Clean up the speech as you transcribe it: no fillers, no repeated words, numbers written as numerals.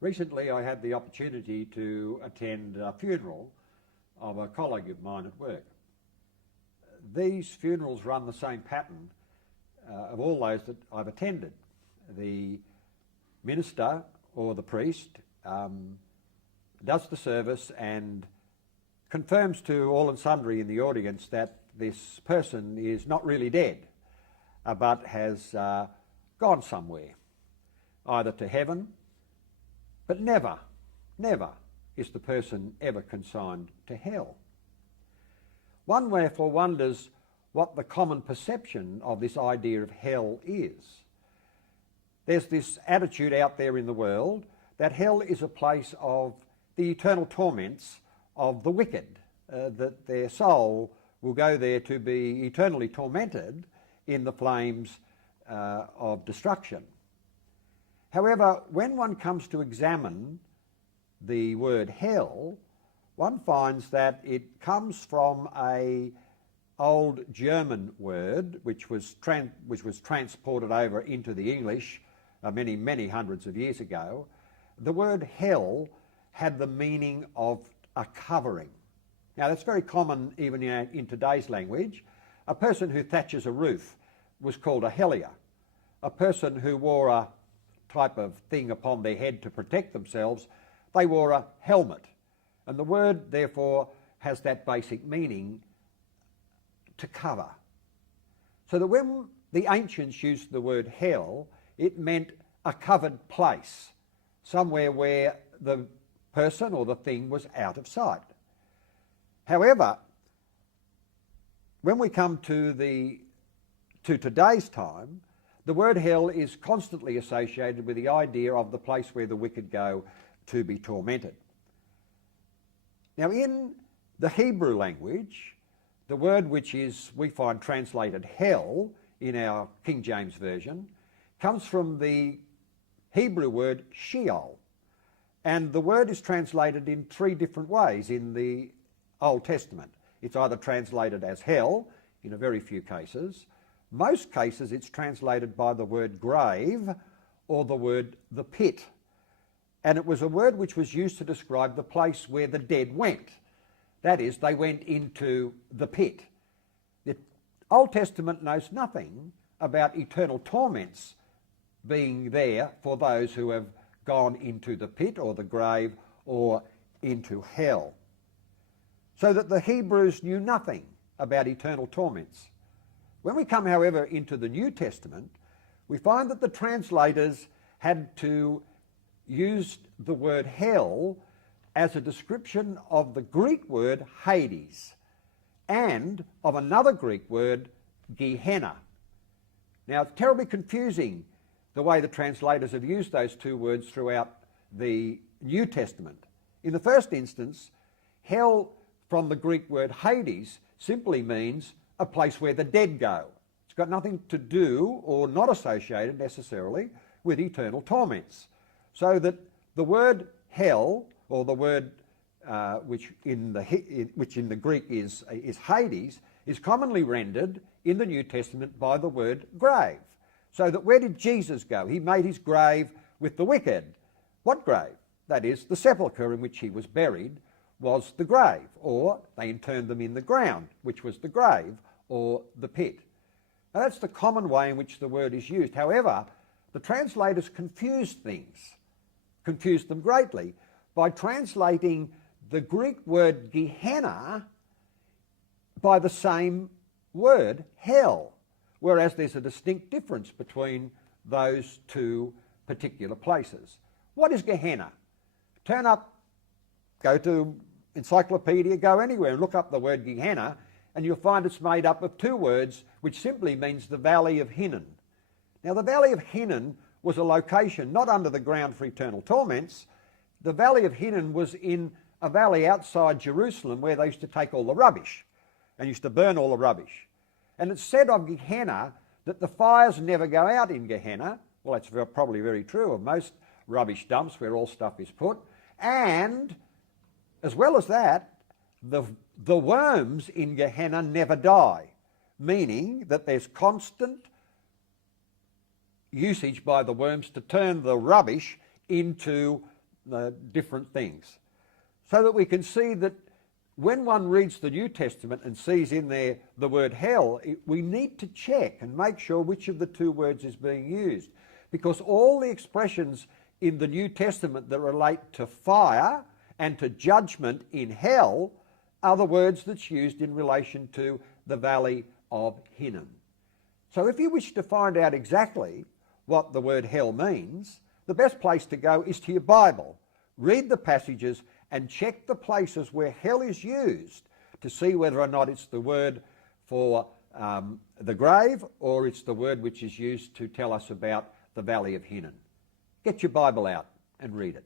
Recently I had the opportunity to attend a funeral of a colleague of mine at work. These funerals run the same pattern of all those that I've attended. The minister or the priest does the service and confirms to all and sundry in the audience that this person is not really dead, but has gone somewhere, either to heaven, but never is the person ever consigned to hell. One therefore wonders what the common perception of this idea of hell is. There's this attitude out there in the world that hell is a place of the eternal torments of the wicked, that their soul will go there to be eternally tormented in the flames of destruction. However, when one comes to examine the word hell, one finds that it comes from an old German word which was transported over into the English many hundreds of years ago. The word hell had the meaning of a covering. Now that's very common even in today's language. A person who thatches a roof was called a hellier. A person who wore a type of thing upon their head to protect themselves, they wore a helmet. And the word therefore has that basic meaning, to cover. So that when the ancients used the word hell, it meant a covered place, somewhere where the person or the thing was out of sight. However, when we come to today's time, the word hell is constantly associated with the idea of the place where the wicked go to be tormented. Now in the Hebrew language, the word which we find translated hell in our King James Version comes from the Hebrew word Sheol. And the word is translated in three different ways in the Old Testament. It's either translated as hell in a very few cases. Most cases it's translated by the word grave or the word the pit. And it was a word which was used to describe the place where the dead went. That is, they went into the pit. The Old Testament knows nothing about eternal torments being there for those who have gone into the pit or the grave or into hell. So that the Hebrews knew nothing about eternal torments. When we come, however, into the New Testament, we find that the translators had to use the word hell as a description of the Greek word Hades and of another Greek word, Gehenna. Now, it's terribly confusing the way the translators have used those two words throughout the New Testament. In the first instance, hell from the Greek word Hades simply means a place where the dead go. It's got nothing to do or not associated necessarily with eternal torments. So that the word hell, or the word which in the Greek is Hades, is commonly rendered in the New Testament by the word grave. So that where did Jesus go? He made his grave with the wicked. What grave? That is, the sepulchre in which he was buried was the grave, or they interned them in the ground, which was the grave or the pit. Now that's the common way in which the word is used. However, the translators confused them greatly by translating the Greek word Gehenna by the same word, hell, whereas there's a distinct difference between those two particular places. What is Gehenna? Turn up, go to encyclopedia, go anywhere and look up the word Gehenna, and you'll find it's made up of two words which simply means the Valley of Hinnom. Now the Valley of Hinnom was a location not under the ground for eternal torments. The Valley of Hinnom was in a valley outside Jerusalem where they used to take all the rubbish and used to burn all the rubbish. And it's said of Gehenna that the fires never go out in Gehenna. Well, that's probably very true of most rubbish dumps where all stuff is put. And as well as that, the worms in Gehenna never die, meaning that there's constant usage by the worms to turn the rubbish into different things, so that we can see that when one reads the New Testament and sees in there the word hell, we need to check and make sure which of the two words is being used, because all the expressions in the New Testament that relate to fire and to judgment in hell are the words that's used in relation to the Valley of Hinnom. So if you wish to find out exactly what the word hell means, the best place to go is to your Bible. Read the passages and check the places where hell is used to see whether or not it's the word for the grave, or it's the word which is used to tell us about the Valley of Hinnom. Get your Bible out and read it.